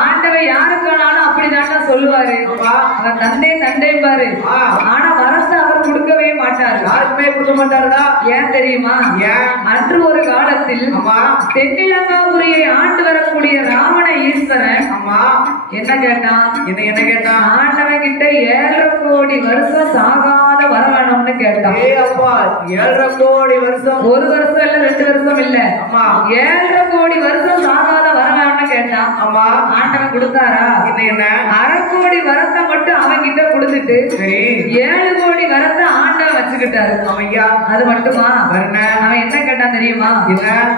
ஆண்டவன் யாருக்கானாலும் அப்படிதான் சொல்லுவாரு. அவர் தந்தை தந்தை பாரு. ஆனா வரத்தை அவர் கொடுக்கவே மாட்டாரு. யாருக்குமே கொடுக்க மாட்டாருடா. ஏன் தெரியுமா? அன்று ஒரு காலத்தில் தென்னிலங்காபுரியை ஆண்டு வரக்கூடிய ராவண ஈஸ்வரன் என்ன கேட்டான்? என்ன கேட்டான்? ஆண்டவன் கிட்ட 7.5 கோடி வருஷம் சாகாத வர வேணும்னு கேட்டான். 7.5 கோடி வருஷம், ஒரு வருஷம் இல்ல 2 வருஷம் இல்ல, 7.5 கோடி வருஷம் சாகாத வர வேணும்னு கேட்டான். ஆண்டவன் கொடுத்தாரா? என்ன 1/2 கோடி வரத்தை மட்டும் அவன் கிட்ட கொடுத்துட்டு 7 கோடி வரத்தை ஆண்டவன் வச்சுக்கிட்டாரு. அது மட்டுமா? அவன் என்ன கேட்டான் தெரியுமா?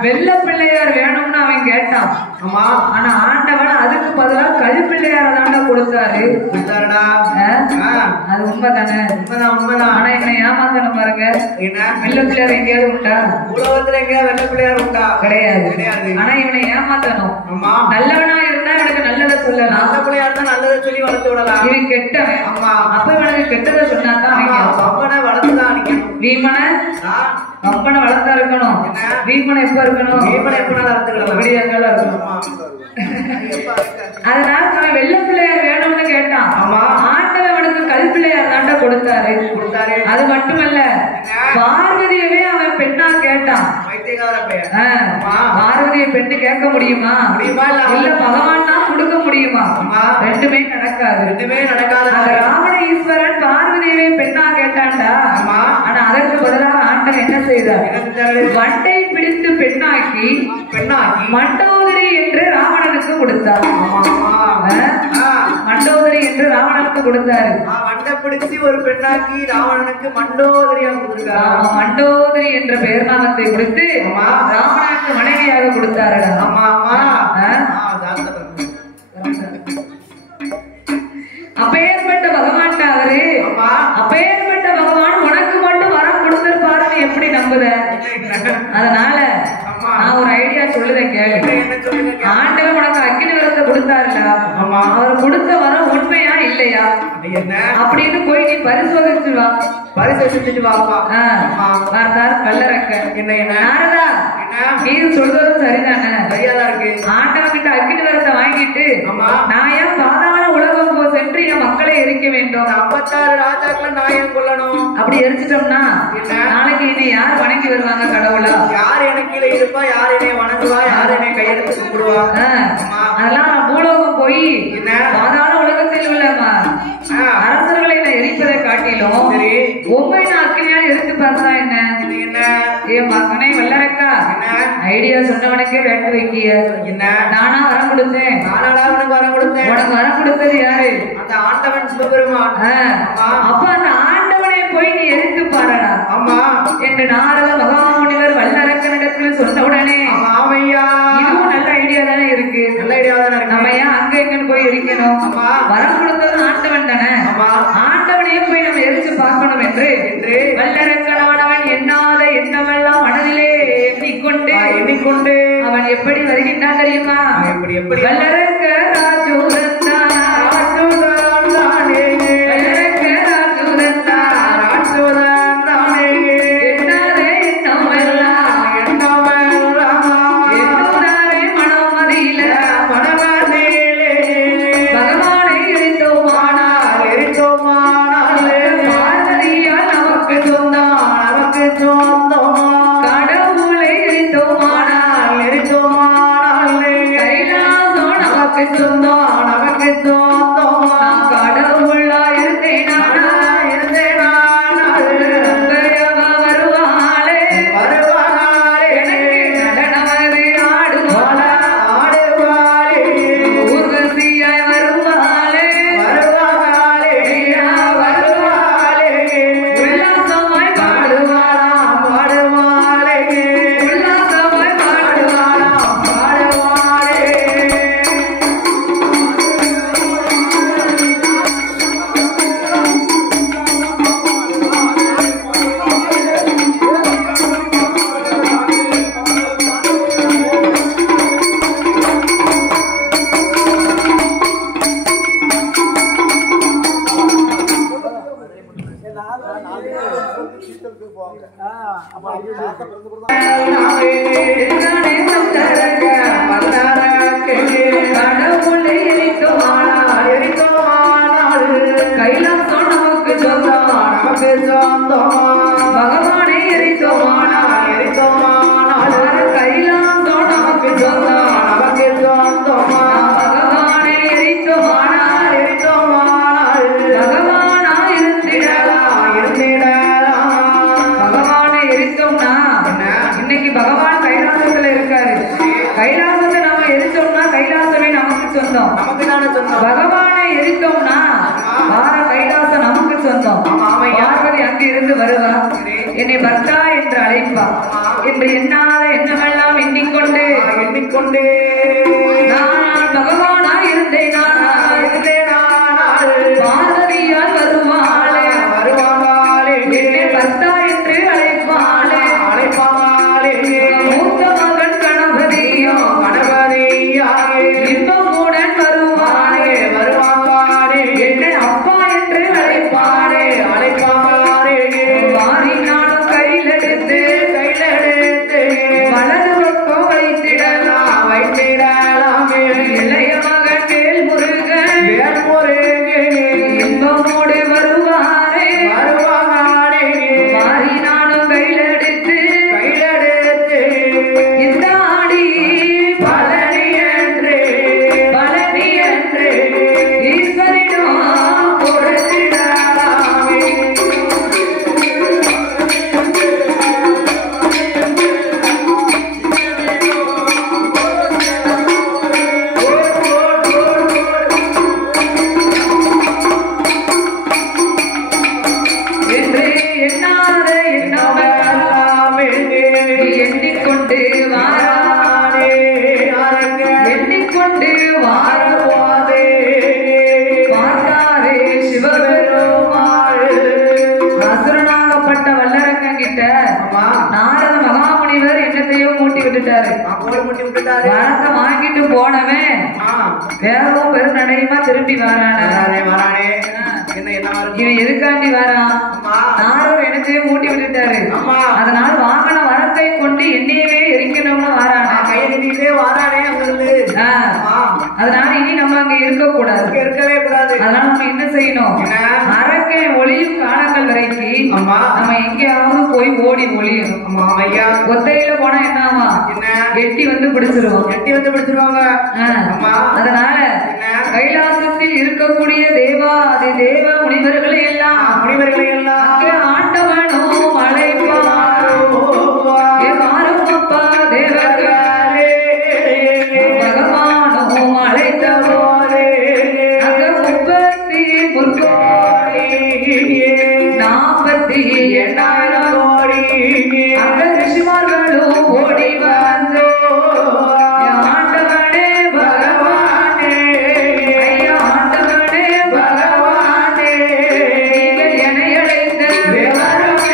வெள்ள பிள்ளையார் வேணும்னு அவன் கேட்டான். ஆனா ஆண்டவன் அதுக்கு பதிலா கல் பிள்ளையார தாண்டா கொடுத்தாரு. அது உண்மைதானே? ஆனா என்ன ஏமாத்தணும் பாருங்க. வெள்ள பிள்ளையார் எங்கேயாவது உண்டா? உலகத்துல எங்கேயாவது வெள்ள பிள்ளையார் உண்டா? கிடையாது. ஆனா இவனை ஏமாத்தணும். நல்லவனா இருந்தா எனக்கு நல்லதை சொல்லலாம், நல்ல பிள்ளையார் தான் நல்லதை சொல்லி வளர்த்து விடலாம். இவன் கெட்டவன். அப்ப இவனுக்கு கெட்டதை சொன்னாதான் அப்பனை வளர்த்துதான் அடிக்கணும். வீமனை அப்பனை வளர்த்தா இருக்கணும். வீமனை எப்ப இருக்கணும்? வீமனை எப்ப வளர்த்துக்கலாம், விடியாக்கால இருக்கணும். அதனால அவன் வெள்ள பிள்ளையார் வேணும்னு கேட்டான். ஆண்டவன் அவனுக்கு கல் பிள்ளையார் தாண்டா கொடுத்தாரு. அது மட்டுமல்ல, பார்வதியவே அவன் பெண்ணா கேட்டான். பார்வதியை பெண்ணு கேட்க முடியுமா? இல்ல பகவான் தான் கொடுக்க முடியுமா? ரெண்டுமே நடக்காது. அந்த ராவண ஈஸ்வரன் பார்வதியவே பெண்ணா கேட்டான்டா. ஆனா அதற்கு பதிலாக ஆண்டவன் என்ன செய்தார்? வண்டை பிடித்து பெண்ணாக்கி மண்டோதரி என்று ராவணனுக்கு கொடுத்தார். மண்டோதரி என்று ராவணனுக்கு கொடுத்தாரு. வண்டை பிடிச்சி ஒரு பெண்ணாக்கி ராவணனுக்கு மண்டோதரியா கொடுத்தாரு. மண்டோதரி என்ற பெயர் நாமத்தை கொடுத்து ராவணனுக்கு மனைவியாக கொடுத்தாரு. அப்பேற்பட்ட பகவான் அவரு. அப்பேற்பட்ட பகவான் உனக்கு மட்டும் வரம் கொடுத்திருப்பாருன்னு எப்படி நம்புத? அதனால நான் ஒரு ஐடியா சொல்லுதேன் கேளு. ஆண்டவன் உனக்கு அக்கினி வரத்தை கொடுத்தாருல, அவர் கொடுத்த வரம் உண்மையா இல்லையா அப்படின்னு போய் நீ பரிசோதிச்சு வா. பரிசோதிச்சுட்டு வாப்பா. கல்லறக்க என்ன நாரதா, நீ சொல்றதும் சரிதானே? சரியாதான் இருக்கு. ஆண்டவன் கிட்ட அக்கினி வரத்தை வாங்கிட்டு நான் ஏன் பாதாள உலகம் சென்று என் மக்களை எரிக்க வேண்டும்? 56 ராஜாக்களை நான் ஏன் கொல்லணும்? அப்படி எரிச்சிட்டோம்னா நாளைக்கு என்னை யார் வணங்கி வருவாங்க? கடவுளா? யார் எனக்கு கீழே இருப்பா? யார் என்னை வணங்குவா? யார் என்னை கையெடுத்து கும்பிடுவா? அதெல்லாம் நான் பூலோகம் போய் பாதாள உலகத்தில் உள்ள அரசர்களை நான் எரிப்பதை காட்டிலும் உண்மை நான் அக்கினியால் எரித்து பார்த்தா என்ன? என் மகனை வல்லரக்கா ஐடியா சொன்னவனுக்கே வேட்டு வைக்கிய. நானா வரம் கொடுத்தேன்? உனக்கு வரம் கொடுத்தது யாரு? அந்த ஆண்டவன் சிவபெருமான். அப்ப அந்த ஆண்டவனை போய் நீ எரித்து பாருடா என்று நாரத மகாமுனிவர் வல்லரக்கனிடத்தில் சொன்ன உடனே இதுவும் நல்ல ஐடியா தானே இருக்கு. நம்ம ஏன் அங்க எங்கன்னு போய் எரிக்கணும்? வரம் கொடுத்தது ஆண்டவன் தானே, ஆண்டவனையும் போய் நம்ம எரிச்சு பார்க்கணும் என்று வல்லரக்கனானவன் எண்ணாத எண்ணமெல்லாம் மனதிலே எண்ணிக்கொண்டு அவன் எப்படி வருகின்றான் தெரியுமா? வல்லரக்க ராஜூரந்தான் சொந்தம். பகவானை எரித்தோம்னா வார கைலாசம் நமக்கு சொந்தம். பார்வதி அங்கு இருந்து வருவா, என்னை பர்த்தா என்று அழைப்பா என்று எண்ணாத எண்ணமெல்லாம் எண்ணிக்கொண்டு நான் பகவானா இருந்தேன், பார்வதியால் வருவாளே என்னை பர்த்தா என்று அழைப்பாளே. மூத்த மகன் கணபதியோ இன்பமுடன் வருவாளே என்னை அப்பா என்று அழைப்பாளே. மாறி நானும் கையிலெடுத்து வலது பக்கம் வைத்திடலாம் இளைய மகன் வேல்முருகன் இன்பமோடு வருவாரே. மாறி நானும் கையிலெடுத்து இந்த ஆடி பழனி என்று ஈஸ்வரிடம் கொடுத்திடலாமே. என்று எண்ணாத எண்ணமெல்லாம் எண்ணிக்கொண்டு வாரவாதே பார்த்தாரே சிவபெருமாள். அசுரனாகப்பட்ட வல்லரக்கன் கிட்ட நாரத மகாமுனிவர் என்னத்தையோ மூட்டி விட்டுட்டாரு. வரத்தை வாங்கிட்டு போனவன் வேறவும் பெருநடையுமா திரும்பி வரானே. இவன் எதுக்காண்டி வரான்? நாரவர் என்னத்தையும் மூட்டி விட்டுட்டாரு. அதனால வாங்கின வரத்தை கொண்டு என்னையவே எரிக்கணும்னு வரானே. அதனால இனி நம்ம அங்க இருக்கவே கூடாது. அதனால நம்ம என்ன செய்யணும்? அரக்கை ஒளியும் காலங்கள் வரைக்கும் நம்ம எங்கேயாவது போய் ஓடி ஒளியணும். ஒத்தையில போனா என்னவா? எட்டி வந்து பிடிச்சிருவாங்க. அதனால கைலாசத்தில் இருக்கக்கூடிய தேவாதி தேவ முனிவர்களை எல்லாம் அங்கே ஆண்டவனும் அழைப்பாரும் அப்பா தேவர்களே பகவானும் அழைத்தவோரே அங்க 30 கோடி 48,000 கோடி அங்க ரிஷிமார்களும் ஓடி வந்தோ ஆண்டவனே பகவானே ஐயா ஆண்டவனே பகவானே நீங்கள் என்னை அழைத்த விவரம்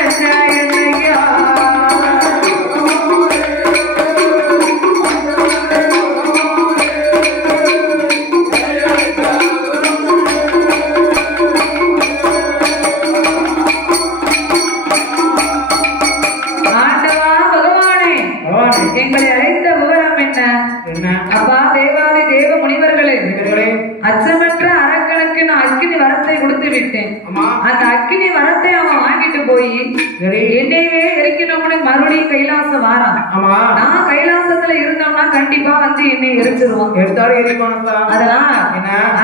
என்னையா எங்களை அழைத்த விவரம் என்ன? அப்பா தேவாதி தேவ முனிவர்களே, அச்சமற்ற அரக்கனுக்கு நான் அக்கினி வரத்தை கொடுத்து விட்டேன். அந்த அக்கினி வரத்தை அவன் வாங்கிட்டு போய் என்னையே எரிக்கணும்னு மறுபடியும் கைலாசம் வாரான். நான் கைலாசத்துல இருந்தோம்னா கண்டிப்பா வந்து என்னை எரிச்சிருவான். அதனால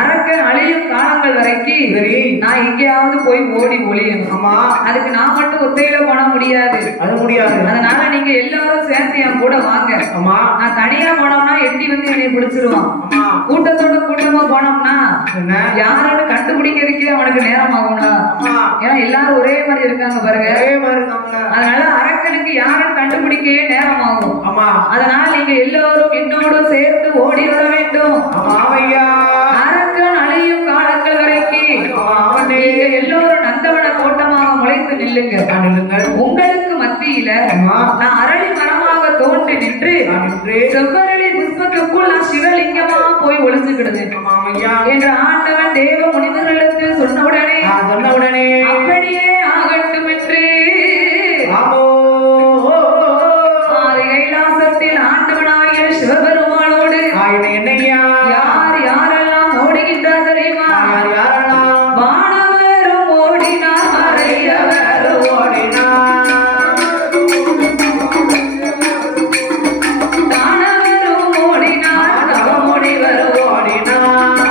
அரக்கன் அழியும் காலங்கள் வரைக்கும் நான் எங்கேயாவது போய் ஓடி ஒளியணும். அதுக்கு நான் மட்டும் ஒத்தையில போன முடியாது. அதனால நீங்க எல்லாரும் சேர்ந்து என் கூட வாங்க. நான் தனியா போனோம்னா எட்டி வந்து என்னை பிடிச்சிருவான். கூட்டத்தோட கூட்டமா போனோம்னா யாருன்னு கண்டுபிடிக்கிறதுக்கே அவனுக்கு நேரம் ஆகும்ல. ஏன்னா எல்லாரும் ஒரே மாதிரி இருக்காங்க பாருங்க. அதனால அரக்கனுக்கு யாரும் கண்டுபிடிக்கவே நேரம் ஆகும். அதனால நீங்க எல்லாரும் என்னோட சேர்த்து ஓடி வர வேண்டும். அரக்கன் அழியும் காலங்கள் வரைக்கும் நீங்க எல்லோரும் நந்தவன கோட்டமாக முளைத்து நில்லுங்க. உங்களுக்கு மத்தியில நான் அரளி மரமாக தோன்றி நின்று செவ்வரளி புஷ்பத்துக்குள் நான் சிவலிங்கமா போய் ஒளிஞ்சுக்கிடுது என்று ஆண்டவன் தேவ முனிவர்களுக்கு சொன்ன உடனே அப்படியே ஆகட்டும் என்று ஆதி கைலாசத்தில் ஆண்டவனாகிய சிவபெருமானோடு யார் யாரெல்லாம் ஓடுகின்றார் தெரியுமா? வானவரும் ஓடினார், மறையவரும் ஓடினார், தானவரும் ஓடினார், தவமுனிவரும் ஓடினார்.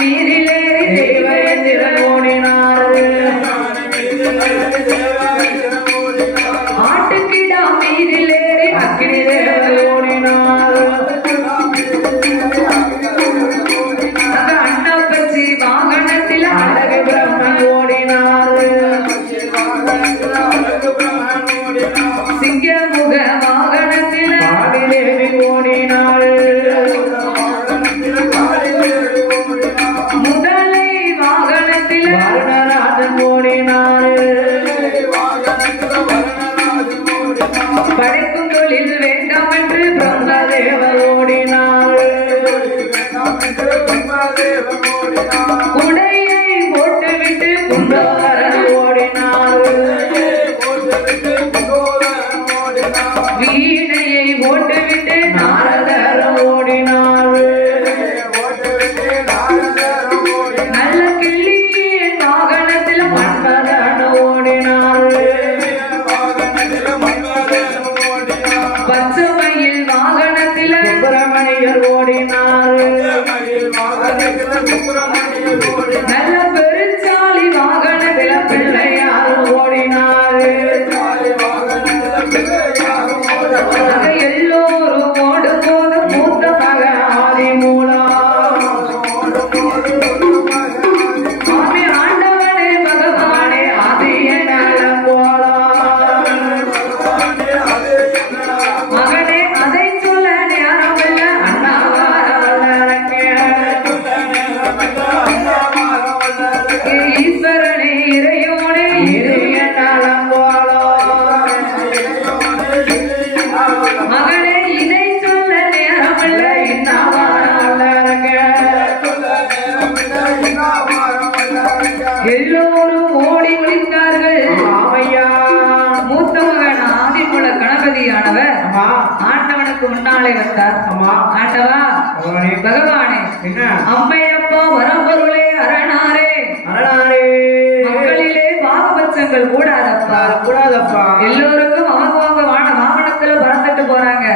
மீதிலேறி தெய்வேந்திரன் ஓடினார் ஆட்டுக்கிடா மீதிலேறி அக்கினி தேவர் ஓடினார் அந்த அன்னப்பச்சி வாகனத்தில் அழகு பிரம்மன் ஓடினார் சிங்கமுக வாகனத்தில் ஆதிதேவி ஓடினாள் முதலை வாகனத்தில் வருணராஜன் ஓடினாள் படைக்கும் தொழில் வேண்டாம் என்று பிரம்மதேவர் ஓடினாள் குடையை போட்டுவிட்டு குண்டோதரன் ஓடினாள் வீணையை போட்டுவிட்டு நாரதர் ஓடினாள் நல்ல கிள்ளியின் வாகனத்தில் மன்மதன் ஓடினாள் பச்சைமயில் வாகனத்தில் சுப்பிரமணியர் ஓடினாள் நல்ல பெருச்சாலி வாகனத்தில் பிள்ளையார் ஓடினாள் அங்க எல்லோரும் ஓடும் போது மூத்த மக ஆதிமூலா சுவாமி ஆண்டவனே பகவானே ஆதிய நலம் போலா மகனே அதை சொல்ல நேரமில்ல ஈஸ்வரனே இறையோனே மகனே இதை சொல்ல நேரமில்ல எல்லோரும் ஓடி ஒளிந்தார்கள் மூத்த மகன் ஆதிமூல கணபதியானவர் ஆண்டவனுக்கு முன்னாலே வந்தார் ஆண்டவா பகவானே அம்மையப்பா வரம்பொருளே அரணாரே மக்களிலே பாவபட்சங்கள் கூடாதப்பா எல்லோருக்கும் அவங்க வாகனத்துல பறந்துட்டு போறாங்க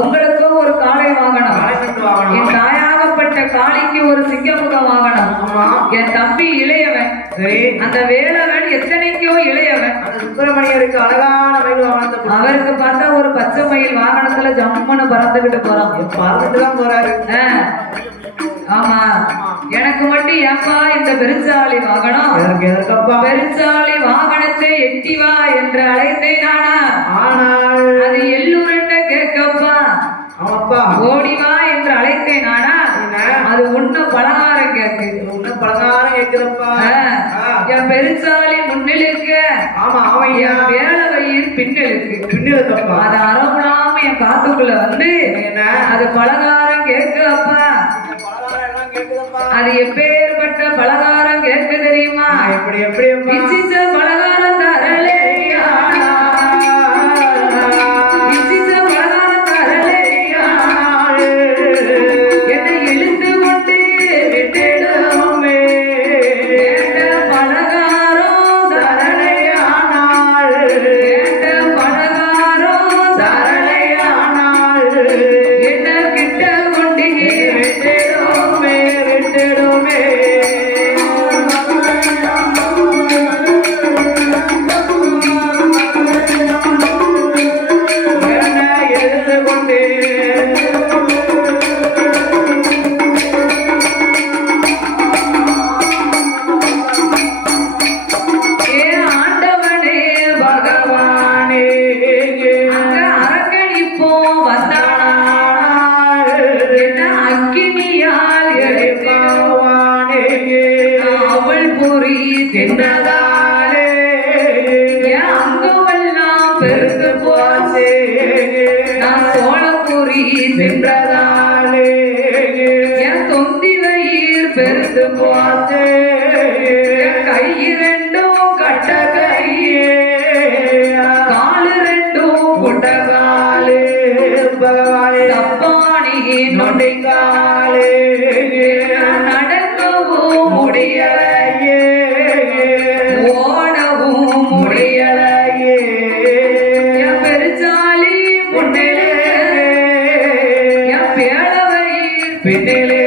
உங்களுக்கும் ஒரு காளை வாகனம் என் தாயாகப்பட்ட காளிக்கு ஒரு சிங்கமுக வாகனம் என் தம்பி இளையவன் அந்த வேலவன் எத்தனைக்கோ இளையவன் சுப்பிரமணியருக்கு அழகான மயில் வாகனத்தை அவருக்கு பார்த்தா ஒரு பச்சை மயில் வாகனத்துல ஜம்முன்னு பறந்துகிட்டு போறான் பறந்துட்டுதான் போறாரு ஆமா எனக்கு மட்டும் ஏப்பா இந்த பெருச்சாலி வாகனம் எதற்கப்பா பெருச்சாலி வாகனத்தை எட்டி வா என்று அழைத்தேன் நானா ஆனால் அது எல்லூருண்ட கேட்கப்பா அவப்பா ஓடி வா என்று அழைத்தேன் நானா அது உன்ன பலகாரம் கேக்கு இன்னும் பலகாரம் கேட்கிறப்பா என் பெருச்சாலி முன்னிலுக்கு ஆமா அவன் என் வேலை வயிறு பின்னிலுக்கு பின்னிருக்கப்பா அது அரவுடாம என் காத்துக்குள்ள வந்து அது பலகாரம் கேட்கப்பா அது எப்பேற்பட்ட பலகாரம் கேட்க தெரியுமா எப்படி எப்படி இச்சிச்ச பலகாரம் தரலையா இச்சிச்ச பலகாரம் தரலையா என்னை இழுத்து கொண்டு விட்டுடுமே கேட்ட பலகாரம் தரலையானால் கேட்ட பலகாரம் தரலையானால் என்ன கிட்ட கொண்டு விட்டுடுமே விட்டுடுமே எழுந்து கொண்டு ஏ ஆண்டவனே பகவானே அங்க அரக்கன் இப்போ வந்தானா என்ன அக்கினியால் எரிப்பாவானே அவள் பொறி தின்னதாலே என் அங்கமெல்லாம் பெருத்து போச்சு நான் சோளப்பொறி தின்றதாலே என் தொந்தி வயிறு பெருத்து போச்சு என் கை ரெண்டும் கட்ட கையே காலு ரெண்டும் குட்ட காலு பகவானே தப்பானி நொண்டி காலே நடக்கவும் முடியலையே ஓடவும் முடியலையே என் பெருச்சாலி முன்னிலே என் பேளவை பின்னிலே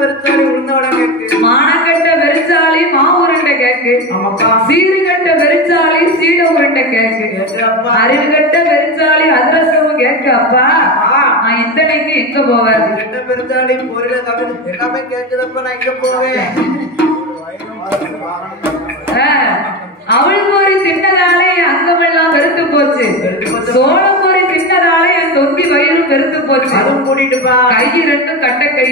பெருச்சாளி உளுந்தவட கேக்கு மானக்கட்ட வெறிச்சாளி மாவுருண்ட கேக்கு சீருகட்ட வெறிச்சாளி சீட உருண்ட கேக்கு அறிவுகட்ட வெறிச்சாளி அதிரசமும் கேக்கு அப்பா நான் இத்தனைக்கு எங்க போவேன் கெட்ட பெருச்சாளி பொருளை எல்லாமே கேக்குதப்ப நான் எங்க போவேன் அவள் பொறி தின்னதாலே என் அங்கமெல்லாம் வெறுத்து போச்சு சோளம் பொறி தின்னதாலே என் தொந்தி வயிறும் வெறுத்து போச்சு கை ரெண்டும் கட்ட கை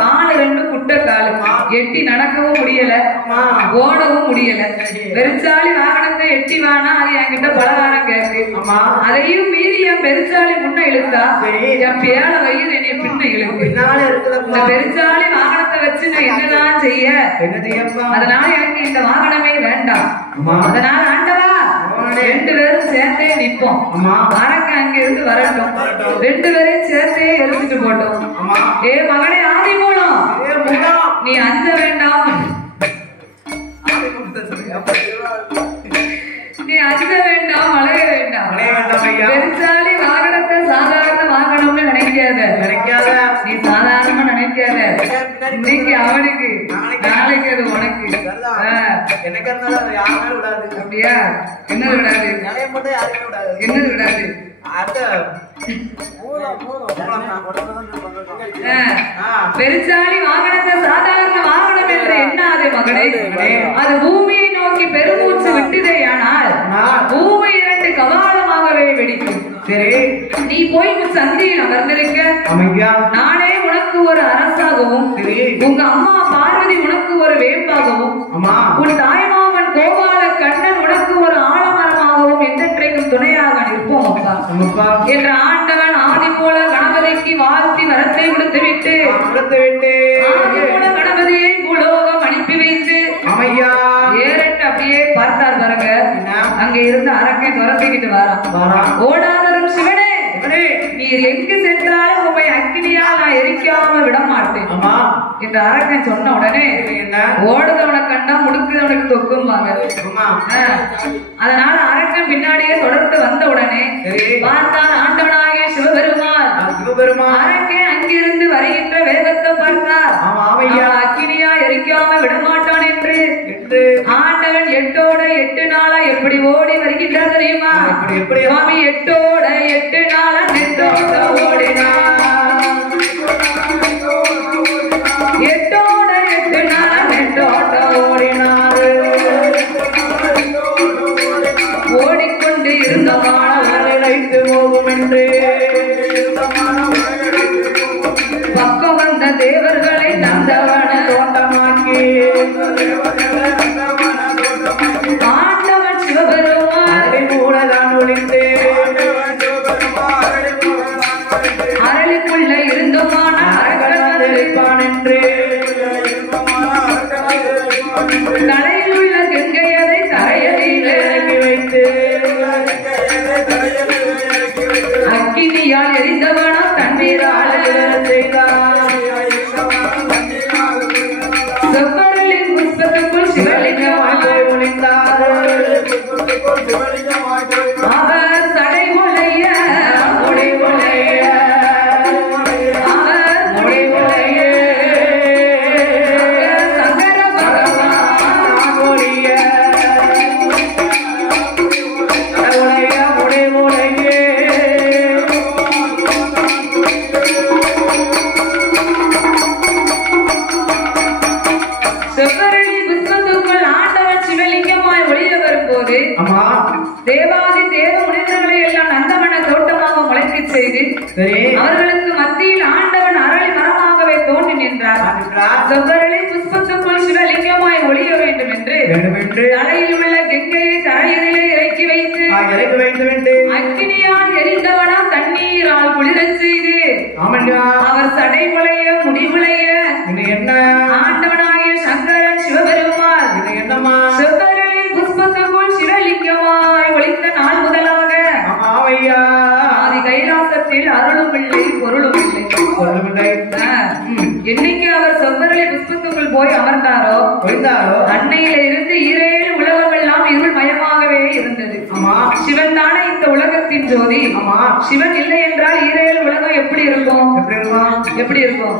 காலு ரெண்டும் குட்ட காலு எட்டி நடக்கவும் முடியல ஓடவும் முடியல பெருச்சாளி வாகனத்தை எட்டி வானா அது என்கிட்ட பலகாரம் கேக்கு அதையும் மீறி என் பெருச்சாளி முன்ன இழுத்தா என் பேர வயிறு என்னை பின்ன இழுக்கு இந்த பெருச்சாளி வாகனத்தை வச்சு நான் என்னதான் செய்ய அதனால எனக்கு இந்த வாகனமே வேண்டாம் அதனால ஆண்டவா ரெண்டு பேரும் சேர்ந்தே நிப்போம் அரக்க அங்க இருந்து வரட்டும் ரெண்டு பேரையும் சேர்த்தே எரிஞ்சிட்டு போட்டோம் ஏ மகனே ஆதி மூலம் நீ அஞ்ச வேண்டாம் நீ அஞ்ச வேண்டாம் அலைய வேண்டாம் பெருச்சாலி வாகனத்தை சாதாரண வாகனம்னு நினைக்காத நீ சாதாரணமா நினைக்காத இன்னைக்கு அவனுக்கு நாளைக்கு அது உனக்கு அப்படியா என்னது விடாது என்னது விடாது பெருச்சாலி வாகனத்தை சாதாரண வாகனம் என்று எண்ணாதே மகனே அது பூமியை நோக்கி பெருமூச்சு விட்டுதேயானால் பூமி இரண்டு கபாலமாகவே வெடிக்கும் நீ போய் சந்தியில் அமர்ந்திருக்க நானே உனக்கு ஒரு அரசாகவும் உங்க அம்மா பார்வதி உனக்கு ஒரு வேம்பாகவும் உன் தாய்மாமன் கோபால கண்ணன் உனக்கு ஒரு ஆலமரமாகவும் என்றென்றைக்கும் துணையாக நிற்போம் அப்பா என்ற ஆண்டவன் ஆதி போல கணபதிக்கு வாழ்த்தி வரத்தை கொடுத்து விட்டு ஆதி போல கணபதியை பூலோகம் அனுப்பி வைத்து ஏறட்டு அப்படியே பார்த்தார் பாருங்க அங்க இருந்து அரக்கை துரத்திக்கிட்டு வரான் ஓடாதரும் சிவனே நீர் எங்கு சென்றாலும் உண்மை அக்கினியால் நான் எரிக்காம விட மாட்டேன் என்று அரக்கன் சொன்ன உடனே ஓடுதவனை கண்டா முடுக்குதவனுக்கு தொக்கும்பாங்க அதனால அரக்கன் பின்னாடியே தொடர்ந்து வந்த உடனே பார்த்தான் ஆண்டவனாகிய சிவபெருமான் அரக்கே அங்கிருந்து வருகின்ற வேகத்தை பார்த்தார் அக்கினியா எரிக்காம விடமாட்டான் என்று ஆண்டவன் 8 ஓட 8 நாளா எப்படி ஓடி வருகின்றார் தெரியுமா சுவாமி 8 ஓட 8 நாளா நெட்டோட ஓடினார் 8 ஓட 8 நாளா நெட்டோட ஓடினார் ஓடிக்கொண்டு இருந்த மாணவனை வைத்து போகும் என்று பக்கம் வந்த தேவர்களை தந்தவன தோட்டமாக்கி ஆண்டவன் சிவபெருமான் மூலதான் ஒளிந்து அரளிக்குள்ள இருந்தமான அரக்கன் என்று தலையில் உள்ள கங்கையதை தரையில் இறக்கி வைத்து அக்கினியால் எரிந்தவனம் தண்ணீரால் செய்தார் செவ்வரலின் புஷ்பத்துக்குள் சிவலிங்கமாய் ஒளிந்தார் அவர் சடை கொலைய முடி கொலைய அவர் முடி கொலைய சங்கர பகவான் ஒளிய முடி கொலைய செவ்வரளி புஷ்பத்துக்குள் ஆண்டவன் சிவலிங்கமாய் ஒளிய வரும்போது தேவாதி தேவ முனிவர்களை எல்லாம் நந்தவன தோட்டமாக முளைக்க செய்து அவர்களுக்கு மத்தியில் ஆண்டவன் அரளி மரமாகவே தோன்றி நின்றார் செவ்வரளி புஷ்பத்துக்குள் சிவலிங்கமாய் ஒளிய வேண்டும் என்று தலையில் உள்ள கங்கையை தரையிலே இறக்கி வைத்து அக்கினியால் எரிந்தவனம் தண்ணீரால் குளிரச் செய்து அவர் சடை குலைய முடிவுலைய ஆண்டவனாகிய சங்கரன் சிவபெருமான் செவ்வரளி புஷ்பத்துக்குள் சிவலிங்கமாய் ஒளித்த நாள் முதலாக ஆதி கைலாசத்தில் அருளும் இல்லை பொருளும் இல்லை என்னைக்கு அவர் செவ்வரளி புஷ்பத்துக்குள் போய் அமர்ந்தாரோ அன்னையில இருந்து 7 உலகம் எல்லாம் இருள் மயமாகவே இருந்தது சிவன் தானே இந்த உலகத்தின் ஜோதி. சிவன் இல்லை என்றால் ஈரேல் உலகம் எப்படி இருக்கும்? எப்படி இருக்கும்?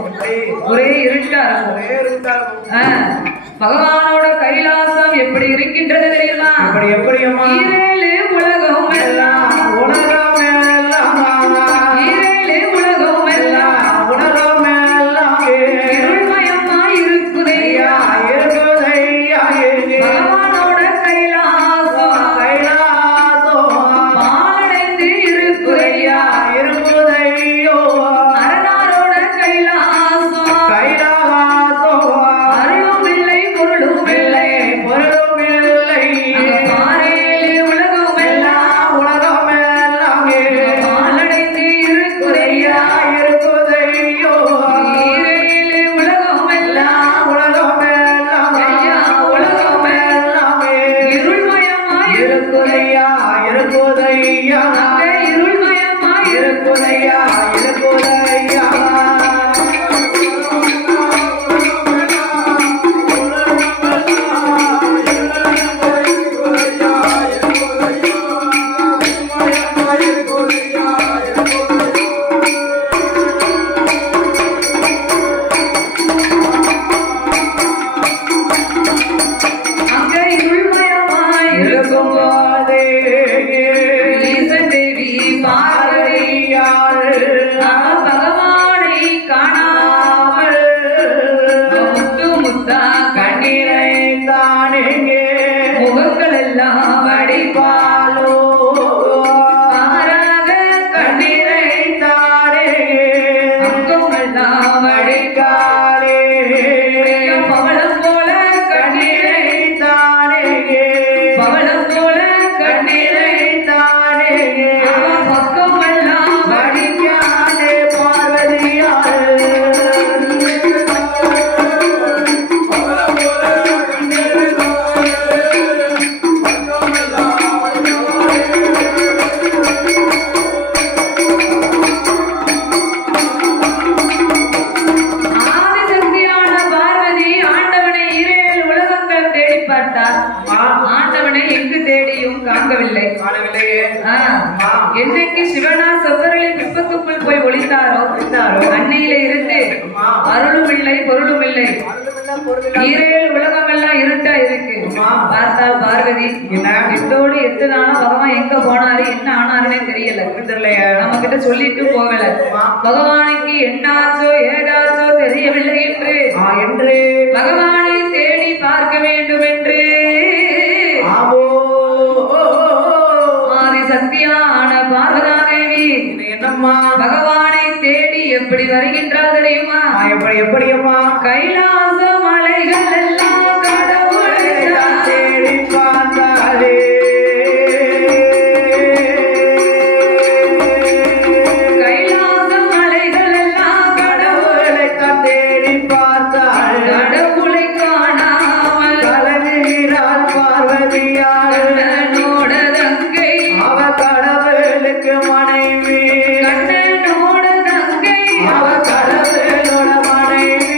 ஒரே இருட்டா இருக்கும். பகவானோட கைலாசம் எப்படி இருக்கின்றது தெரியுமா? ஈரேழு உலகம் எல்லாம் ஈரேழு உலகம் எல்லாம் இருள்மயமா இருக்குதையா. பகவானோட கைலாசம் பாலடைந்து இருக்குதையா. அரணாரோட கைலாசம் அருளும் இல்லை பொருளும் இல்லை. பாரேழு உலகம் எல்லாம் பாலடைந்து இருக்குதையா. ஈரேழு உலகம் எல்லாம் ஐயா உலகம் இருள்மயமா இருக்குதையா. அங்க இருள்மயமா இருக்குதையா. அங்க இருள்மயமா இருக்கும் ஈசன் தேவி பார்வதி பகவானை காணாமல் முத்து முத்தா கண்ணீரை முகங்கள் எல்லாம் வடிபாலோ ஆறாக கண்ணீரை அங்கமெல்லாம் வடிகாலே பவளம் போல கண்ணீரை பவளம் போல கண்ணீரை பக்கமெல்லாம் வடிகாலே ஆதிசக்தியான பார்வதி ஆண்டவனை ஈரேழு உலகங்கள் தேடி பார்த்தார். ஆண்டவனை எங்கு தேடியும் காணவில்லை. என்னைக்கு சிவனா செவ்வரலின் விருப்பத்துக்குள் போய் ஒளித்தாரோ அன்னையில இருந்து அருளும் இல்லை பொருளும் இல்லை. ஈரேழு உலகம் எல்லாம் இருட்டா இருக்கு. பார்த்தால் பார்வதி எட்டோடு 8 நாளும் பகவான் எங்க போனாரு என்ன ஆனாருன்னே தெரியல. நம்ம கிட்ட சொல்லிட்டு போகல. பகவானுக்கு என்னாச்சோ ஏதாச்சோ தெரியவில்லை என்று பகவானை தேடி பார்க்க வேண்டும் என்று ஆதிசக்தியான பார்வதா தேவி பகவானை தேடி எப்படி வருகின்றார் தெரியுமா? எப்படியம்மா கைலாச மலைகள் எல்லாம் கடவுளை தேடி பார்த்தாலே கைலாச மலைகள் எல்லாம் கடவுளை தேடி பார்த்தாள். கடவுளை காணாமல் கலவீரால் பார்வதியாள் கண்ணனோட தங்கை அவ கடவுளுக்கு மனைவி. கண்ணனோட தங்கை அவ கடவுளோட மனைவி.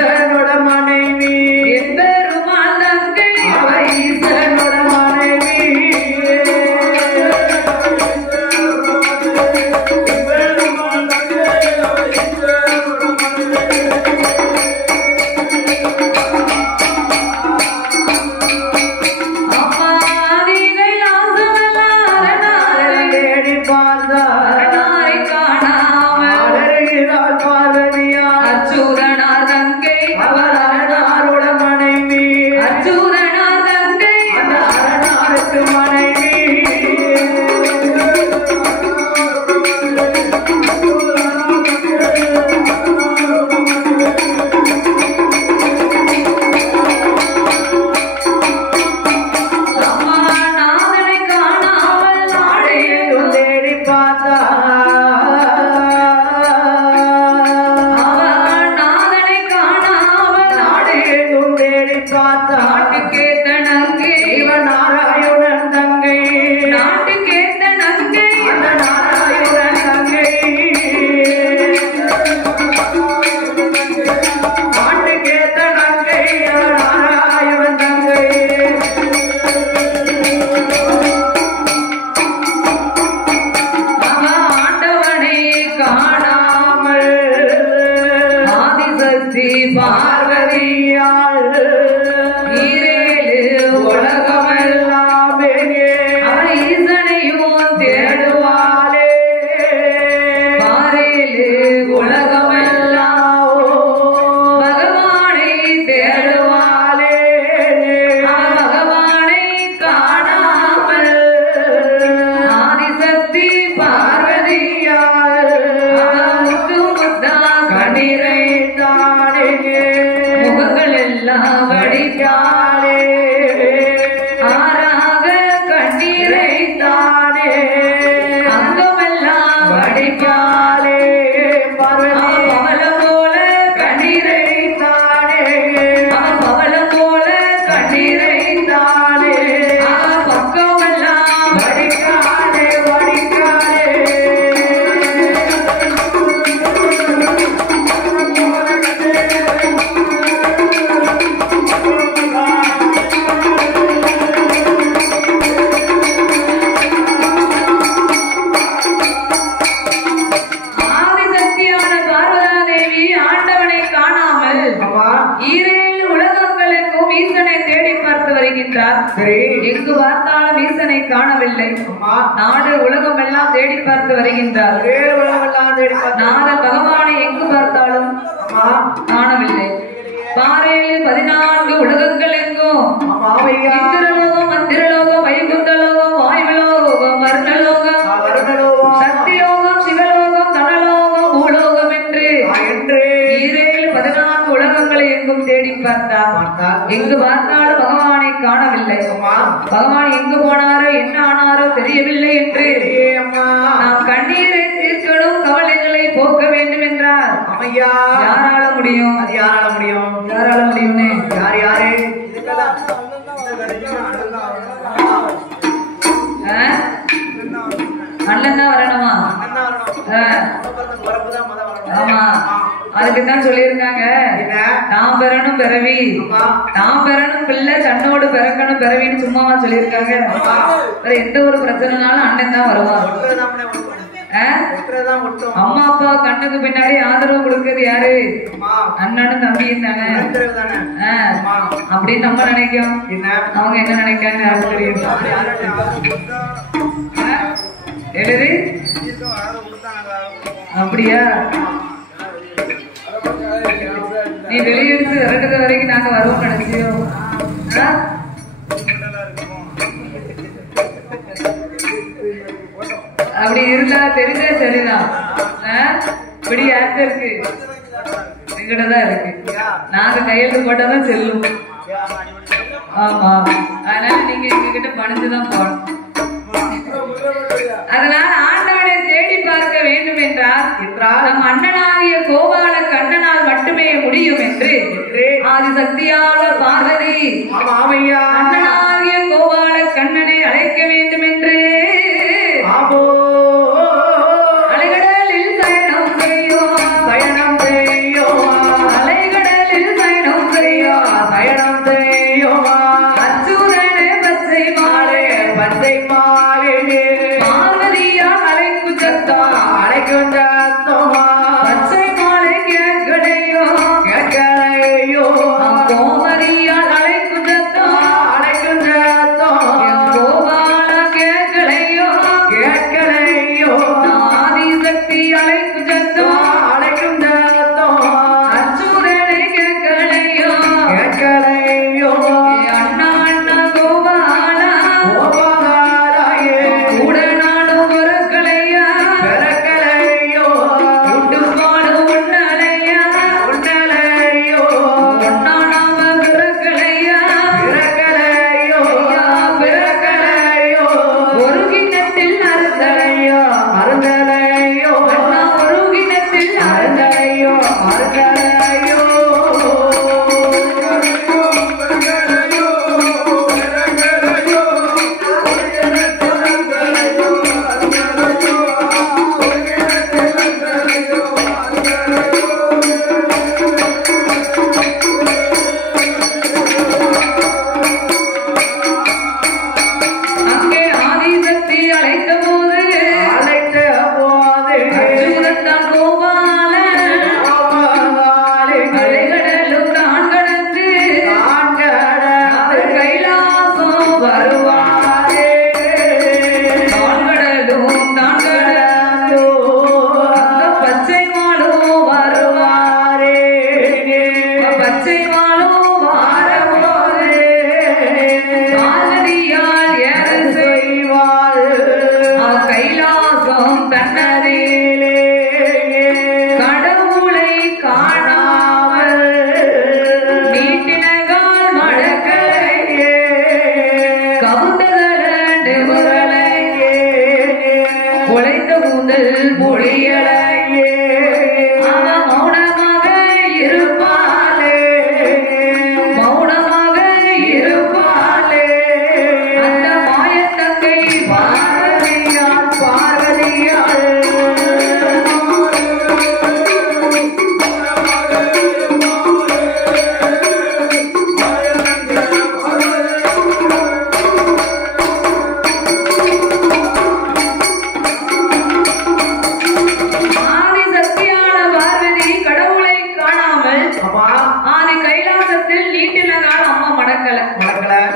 ஈசனோட மனைவி எம்பெருமான் தங்கை ஈசனோட மனைவி எங்கு பார்த்தாலும் ஈசனை காணவில்லை. நாடு உலகம் எல்லாம் தேடி பார்த்து வருகின்றார். நாத பகவானை எங்கு பார்த்தாலும் காணவில்லை. பாறையில் 14 உலகங்கள் எங்கும் இந்திரலோகம், மந்திரலோகம், வைகுண்டலோகம், வாயுலோகம், வர்ணலோகம், சக்தியோகம், சிவலோகம், தனலோகம், பூலோகம் என்று 14 உலகங்களை எங்கும் தேடி பார்த்தார். எங்கு பார்த்தாலும் பகவானை காணவில்லை. பகவான் எங்கு போனாரோ என்ன ஆனாரோ தெரியவில்லை என்று நாம் கண்ணீரை தீர்க்கணும், கவலைகளை போக்க வேண்டும் என்றார். யாரால முடியும்? யாரால முடியும்? யாரால முடியும்னு யாரு அண்ணன் தான் வரணுமா? ஆமா, அதுக்குதான் சொல்லியிருக்காங்க, நாம் பெறணும் பிறவி, நாம் பெறணும் பிள்ளை தன்னோடு பிறக்கணும் பிறவின்னு சும்மாவா சொல்லியிருக்காங்க? வேற எந்த ஒரு பிரச்சனைனாலும் அண்ணன் தான் வருவான். அம்மா அப்பா கண்ணுக்கு பின்னாடி ஆதரவு கொடுக்கிறது யாரு? அண்ணனும் தம்பியும் தானே. அப்படின்னு நம்ம நினைக்கும், அவங்க என்ன நினைக்காங்க யாருக்கு தெரியும்? எழுது அப்படியா? நீ வெளியெடுத்து இறங்குற வரைக்கும் நாங்க வருவோம் நினைச்சியோம். அப்படி இருந்தா தெரிஞ்சா சரிதான். இப்படி யார்கிட்ட இருக்கு? எங்கிட்டதான் இருக்கு. நாங்க கையெழுத்து போட்டாதான் செல்லும். ஆமா, அதனால நீங்க எங்ககிட்ட பணிஞ்சுதான் போகணும். அதனால ஆண்டவனை தேடி பார்க்க வேண்டும் என்றால் நம் அண்ணனாகிய கோபால கண்ணனால் மட்டுமே முடியும் என்று ஆதிசக்தியான பார்வதி அண்ணனாகிய கோபால கண்ணனை அழைக்க வேண்டும் என்று அலைகடலில் பயணம் செய்யும், பயணம் செய்யும், அலைகடலில் பச்சை வாழும் வாரபோது பார்வதியால் ஏறு செய்வாள் கைலாசம் தன்னதிலே கடவுளை காணாமல் நீட்டினகால் மடக்கலையே கவுந்ததரண்டு முரலையே உழைத்த கூந்தல் மொழியலையே அவ மௌனமாக இருப்பாளே மௌனமாக இருப்பாளே அந்த மாயத்தங்கை பார்வதியால் பார்வதியால்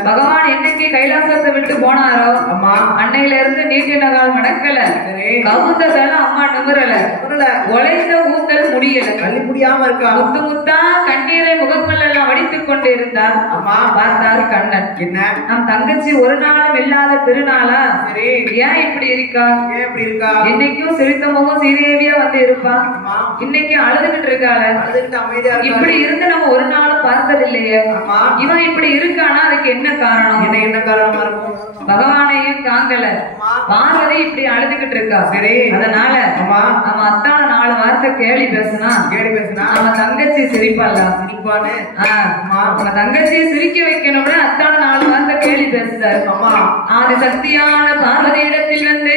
பகவான் என்னைக்கு கைலாசத்தை விட்டு போனாரோ அன்னையில இருந்து நீட்டின கால் மடக்கல கவுந்ததால அம்மா நிமிரல உழைத்த ஊத்தல் முடியல கள்ளி முடியாம இருக்கா முத்து முத்தா கண்ணீரை முகங்கள் எல்லாம் வடித்துக் கொண்டு இருந்தார் பார்த்தாரு கண்ணன் என்ன நம் தங்கச்சி ஒரு நாளும் இல்லாத திருநாளா சரி ஏன் இப்படி இருக்கா ஏன் இப்படி இருக்கா இன்னைக்கும் சிரித்த முகம் சீதேவியா வந்து இருப்பா இன்னைக்கு அழுதுகிட்டு இருக்காள அமைதியா இப்படி இருந்து நம்ம ஒரு நாளும் பார்த்ததில்லையே இவன் இப்படி இருக்கானா அதுக்கு என்ன காரணம் என்ன காரணமா இருக்கும் பகவானையும் காங்கல பார்வதி இப்படி அழுதுகிட்டு இருக்கா சரி அதனால அவன் அத்தான 4 வார்த்தை கேலி பேசுனா அவன் தங்கச்சி சிரிப்பாள சிரிப்பானு அவன் தங்கச்சியை சிரிக்க வைக்கணும்னு அத்தான 4 வார்த்தை கேலி பேசுறாரு ஆதி சக்தியான பார்வதி இடத்தில் வந்து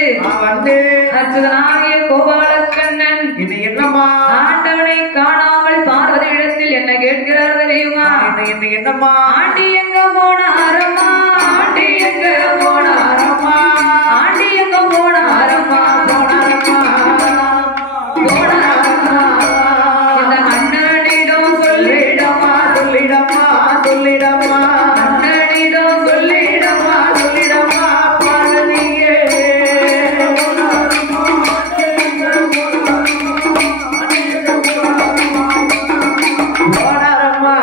அச்சுதனாகிய கோபாலக்கண்ணன் என்னம்மா ஆண்டவனை காணாமல் பார்வதி இடத்தில் என்ன கேட்கிறார் தெரியுமா என்னம்மா ஆண்டி எங்க போனாரம்மா ஆண்டி எங்க போனாரம்மா ஆண்டி எங்க போனாரம்மா போனாரம்மா இந்த அண்ணனிடம் சொல்லிடமா சொல்லிடம்மா சொல்லிடம்மா அண்ணனிடம் சொல்லிடமா சொல்லிடம்மா பார்வதியே போனாரம்மா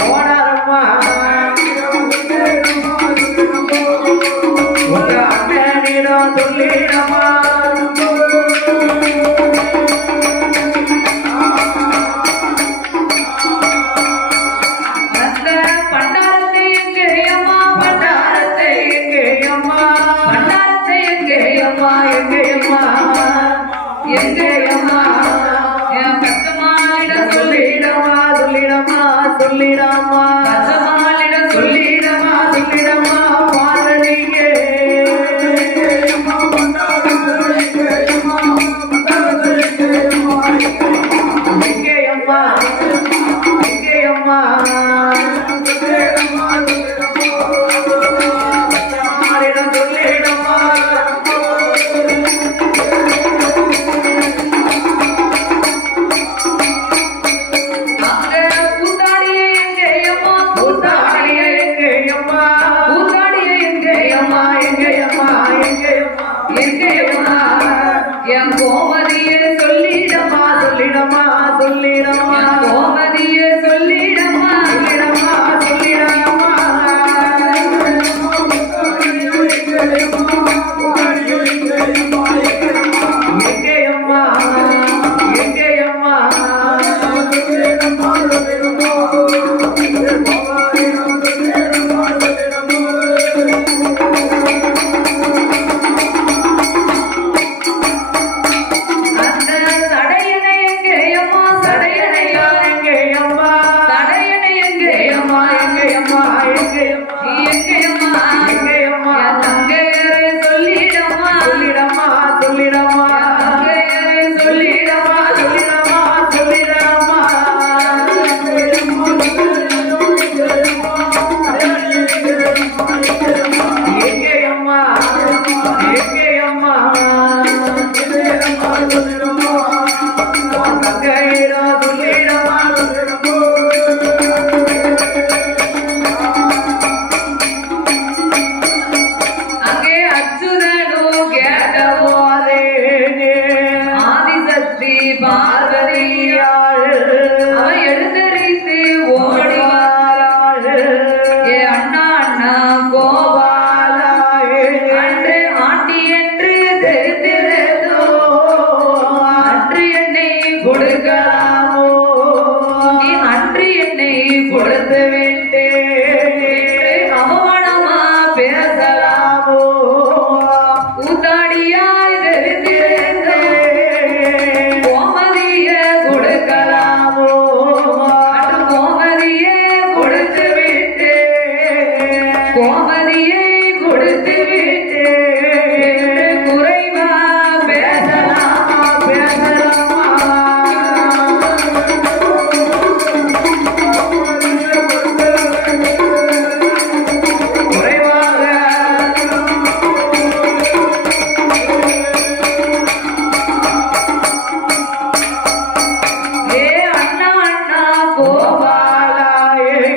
போனாரம்மா உங்க அண்ணனிடம் சொல்லிடம்மா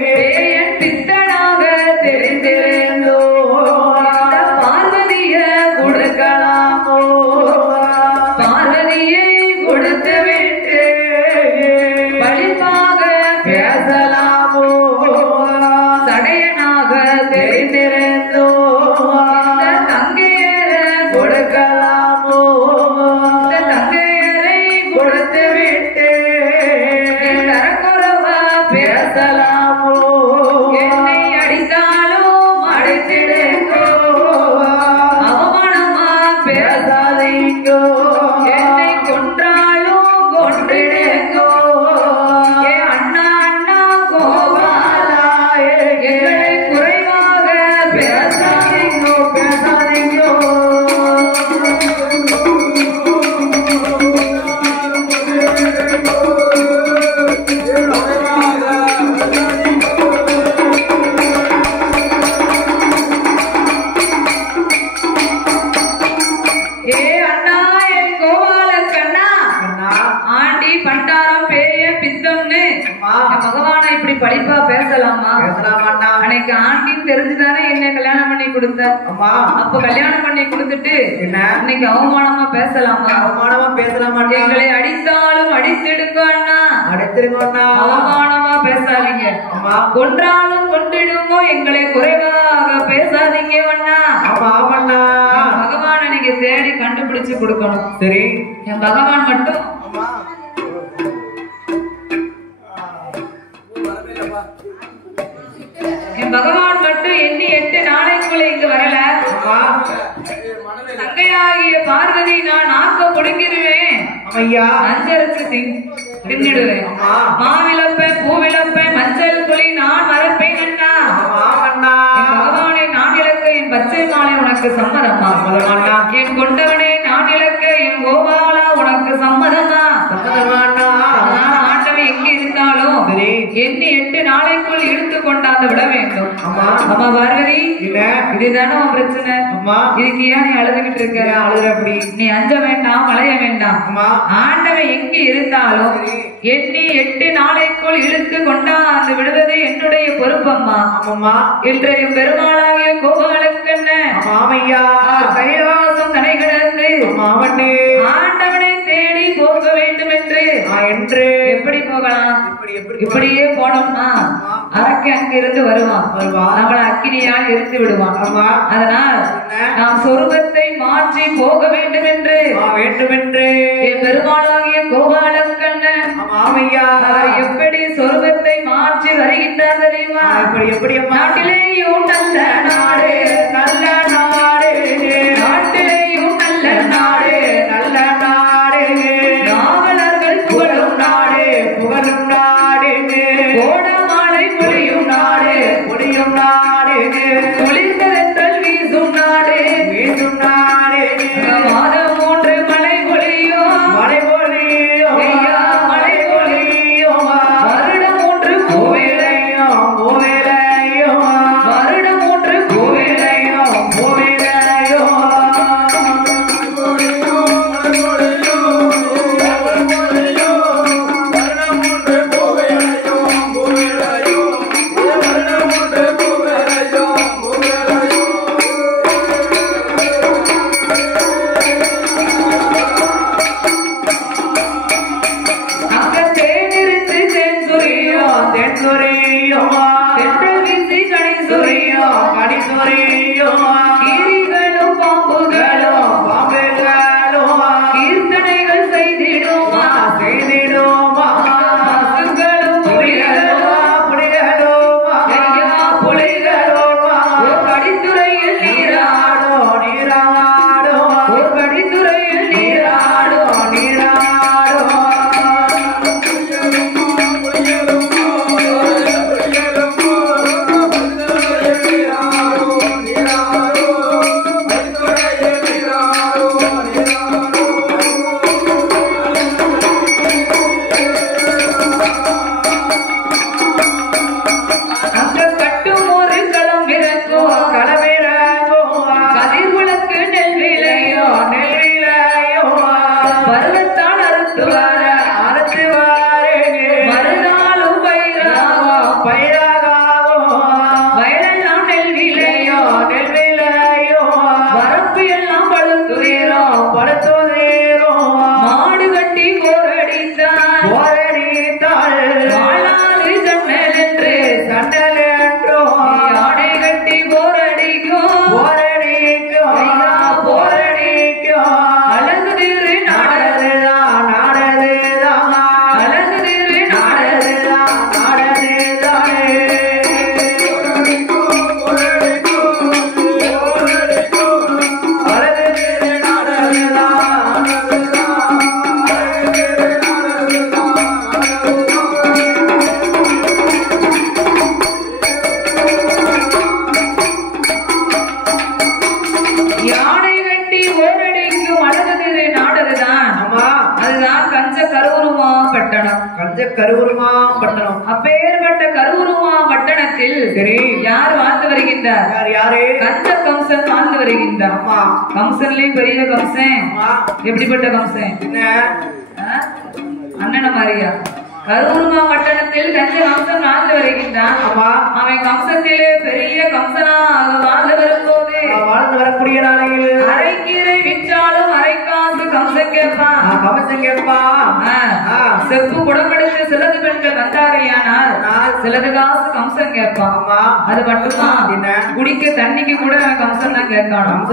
பேயன் பித்தனாக தெரிந்திருந்தோ பார்வதிய கொடுக்கலாமோ பார்வதியை கொடுத்து விட்டு பழிப்பாக பேசலாமோ சடையனாக தெரிந்திருந்தோ தங்கையரை கொடுக்கலாமோ தங்கையரை கொடுத்து விட்டு தரக்குறவா பேசலாமோ என்னை அடித்தாலும் அடித்திடுங்கோ அவமானமா பேசாதீங்கோ என்னை கொன்றாலும் கொன்றிடுங்கோ ஏ அண்ணா அண்ணா கோபாலா எங்களை குறைவாக பேசாதீங்கோ பேசாதீங்கோ ஏ அண்ணா என் கோபால கண்ணா ஆண்டி பண்டாரம் பேய பித்தம்னு பகவானை இப்படி படிப்பா பேசலாமா அன்னைக்கு ஆண்டின்னு தெரிஞ்சுதானே என்ன கல்யாணம் பண்ணி கொடுத்த அப்ப கல்யாணம் பண்ணி கொடுத்துட்டு இன்னைக்கு அவமானமா பேசலாமா அவமானமா பேசலாமா எங்களை அடித்தாலும் அடித்திடுங்க அண்ணா அடுத்திருங்க அவமானமா பேசாதீங்க கொன்றாலும் கொண்டிடுங்கோ எங்களை குறைவாக பேசாதீங்க அண்ணா ஆமாண்ணா பகவான நீங்க தேடி கண்டுபிடிச்சு கொடுக்கணும் சரி என் பகவான் மட்டும் என் பகவான் மட்டும் எண்ணி 8 நாளைக்குள்ள இங்க வரல தங்கையாகிய பார்வதி நான் நாக்க முடிக்கிடுவேன் அஞ்சரைச்சு தின்னிடுவேன் மாவிளப்பேன் பூவிளப்பேன் மஞ்சள் புலி நான் மறப்பேன் அண்ணா என் பகவானை நான் இழக்க என் பச்சை மாலை உனக்கு சம்மதமா என் கொண்டவனே நான் இழக்க என் கோபாலா உனக்கு சம்மதமா ஆண்டவன் எங்க இருந்தாலும் எண்ணி 8 நாளைக்குள் இழுத்து கொண்டாந்து விட வேண்டும் அம்மா பார்வதி இதுதானே உன் பிரச்சனை இதுக்கு ஏன் நீ அழுதுகிட்டு இருக்க அழுகுறப்படி நீ அஞ்ச வேண்டாம் அலைய வேண்டாம் ஆண்டவன் எங்க இருந்தாலும் எண்ணி 8 நாளைக்குள் இழுத்து கொண்டாந்து விடுவது என்னுடைய பொறுப்பம்மா இன்றைய பெருமாளாகிய கோபாலக்கண்ண கைலாசம் தடை கிடந்து ஆண்டவனை தேடி போக வேண்டும் என்று எப்படி போகலாம் இப்படியே போனோம்னா அரக்கை அங்கிருந்து வருவான் நம்மள அக்கினியால் எரித்து விடுவான் அதனால் நாம் சொர்க்கத்தை மாற்றி போக வேண்டும் என்று என் பெருமாளாகிய கோபாலக்கண்ணன் எப்படி சொர்க்கத்தை மாற்றி வருகின்றார் தெரியுமா எப்படி நாட்டிலேயும் நல்ல நாடு நல்ல நாடு நாட்டிலேயும் நல்ல நாடு நல்ல நாடு நாவலர்கள் புகழும் நாடு புகழும் நாடு கோடமாலை பொழியும் நாடு பொழியும் நாடு குளிர்ந்ததென்றல் வீசும் நாடு வீசும் நாடு மாதம் 3 மழை பொழியும் மழை பொழியும் ஐயா மழை பொழியும் வருடம் 3 பூவிலையும் பூவிலையும் வருடம் 3 பூவிலையும் பூவிலையும் அங்க தேனிருந்து தேன் சொரியும் தேன் சொரியும் தென்றல் வீசி கனி சொரியும் கனி சொரியும் கீரிகளும் பாம்புகளும் பாம்புகளும் கீர்த்தனைகள் செய்திடுமா செய்திடுமா பசுங்களும் புலிகளும் புலிகளும் ஐயா புலிகளும் ஒரு படித்துறையில் நீராடும் நீராடும் ஒரு படித்துறையில் நீராடும் நீராடும் நீராடும் வயலெல்லாம் நெல் விளையோ வரப்பு எல்லாம் படுத்துதேரும் மாடு கட்டி போரடித்தாள் வாழாது சண்டல் என்று யானை கட்டி போரடிக்கும் அழகு திரு நாடதுதான் அழகு திரு யானை கட்டி ஓரடிக்கும் அழகு திரு நாடதுதான். அதுதான் கஞ்ச கருவுருமா பட்டணம். அப்பேற்பட்ட கருவுருமா பட்டணத்தில் யார் வாழ்ந்து வருகின்றார்? கஞ்ச கம்சன் வாழ்ந்து வருகின்றார். கம்சன்லயும் பெரிய கம்சன். எப்படிப்பட்ட கம்சன்? அண்ணன மாதிரியா? கருவுருமா பட்டணத்தில் கஞ்ச கம்சன் வாழ்ந்து வருகின்றான். அவன் கம்சத்திலே பெரிய கம்சனாக வாழ்ந்து வரும்போது வரக்கூடிய நாளையில் அரைக்கீரை விற்றாலும் அரைக்காசு கம்சன் கேட்பான். செப்பு குடம்பெடுத்து சிலது பெண்கள் வந்தாரையானால் சிலது காசு கம்சன் கேட்பான். அது மட்டுமா குடிக்க தண்ணிக்கு கூட கம்சன் தான் கேட்கணும்.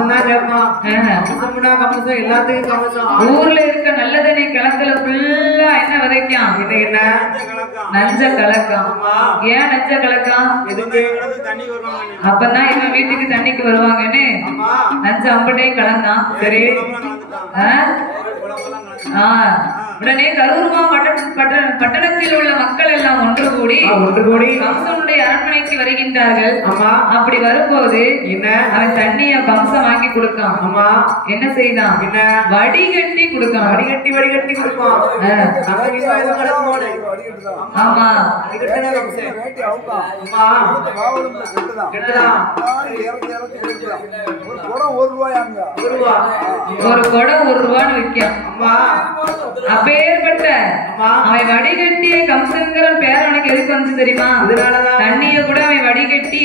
ஊர்ல இருக்க நல்லதனை கிணத்துல ஃபுல்லா என்ன விதைக்கான்? என்ன நஞ்ச கலக்கம். ஏன் நஞ்ச கலக்கம்? அப்பதான் இவன் வீட்டுக்கு தண்ணிக்கு வருவாங்கன்னு நஞ்ச அம்பட்டையும் கலந்தான். சரி. உடனே கரூர்மா பட்டணத்தில் உள்ள மக்கள் எல்லாம் ஒன்று கூடி கம்சனுடைய அரண்மனைக்கு வருகின்றார்கள். அப்படி வரும்போது அவன் தண்ணிய கம்சன் வாங்கி கொடுக்கான். என்ன செய்தான்? வடிகட்டி கொடுக்கான். வடிகட்டி கொடுப்பான். ஆமா ஒரு குடம் ₹1 விற்கான். அப்பேற்பட்ட அவன் வடிகட்டிய கம்சங்கிற பேர் அவனுக்கு எதுக்கு வந்து தெரியுமா? தண்ணிய கூட அவன் வடிகட்டி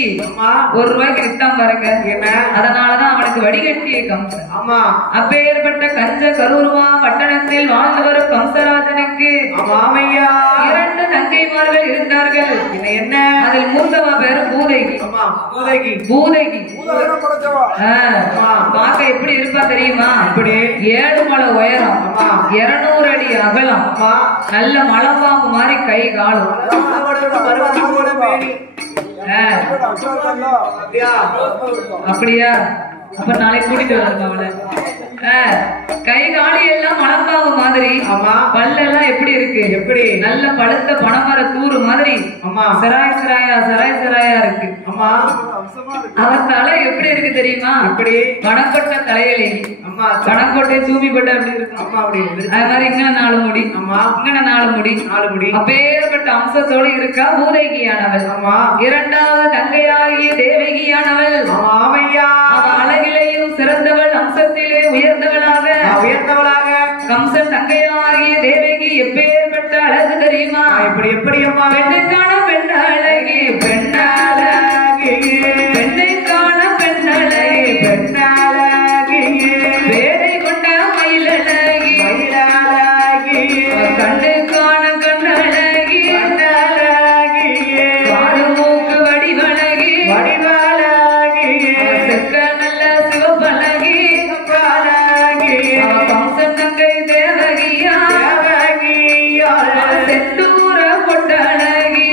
₹1 வித்தான் பாருங்க. அதனாலதான் அவனுக்கு வடிகட்டிய கம்சன். அப்பேற்பட்ட கஞ்ச கரூர்மா பட்டணத்தில் வாழ்ந்து வரும் கம்சராஜனுக்கு 2 தங்கைமார்கள் இருந்தார்கள். என்ன? அதில் மூத்தவா பேரு பூதகி. பார்க்க எப்படி இருப்பா தெரியுமா? 7 மலை உயரம், 200 அடி அகலம், நல்ல மலைப்பாம்பு மாதிரி கை காலும். அப்படியா? அப்ப நாளைக்கு கூட்டிட்டு வரணும் அவளை. கை காலி எல்லாம் மலர்பாவு மாதிரி. பல்லெல்லாம் எப்படி இருக்கு? எப்படி நல்ல பழுத்த பனைமர தூறு மாதிரி சராய் சராயா இருக்கு. அவன் தலை எப்படி இருக்கு தெரியுமா? பணக்கொட்ட தலையிலே பணக்கொட்டை தூமி போட்ட அப்படி இருக்கு. அது மாதிரி இங்கன 4 முடி, இங்கன 4 முடி. அப்பேற்பட்ட அம்சத்தோடு இருக்கா பூதகியானவள். 2வது தங்கையாகிய தேவகியானவள். அழகிலேயும் சிறந்தவள், அம்சத்திலே உயர்ந்தவளாக கம்சன் தங்கையாகிய தேவகி எப்பேற்பட்ட அழகு தெரியுமா? எப்படி அம்மா? பெண்ணுக்கான பெண் அழகி, பெண்ணுக்கான பெண் அழகி, வேலை கொண்ட மயிலழகி, கண்ணுக்கான கண்ணழகி, காடு மூக்கு வடிவழகி, செக்க நல்ல சிவப்பழகி, கம்சன் தங்கை தேவகியா, செந்தூர பொட்டழகி,